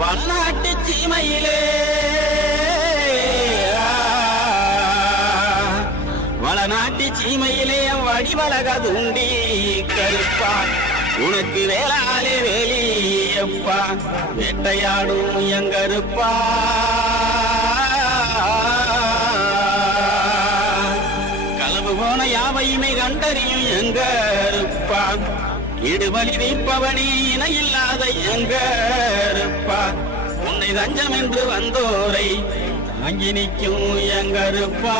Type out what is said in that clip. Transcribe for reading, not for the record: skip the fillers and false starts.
வளநாட்டு சீமையிலே வளநாட்டு சீமையிலே வடிவழகதுண்டி கருப்பா உனக்கு வேளாலே வேலியப்பா வேட்டையாடும் எங்கருப்பா களவு போன யாவையுமே கண்டறியும் எங்கருப்பா இடுவழி வைப்பவனே இணையில்லாத எங்கருப்பா உன்னை தஞ்சம் என்று வந்தோரை தாங்கி நிற்கும் எங்கருப்பா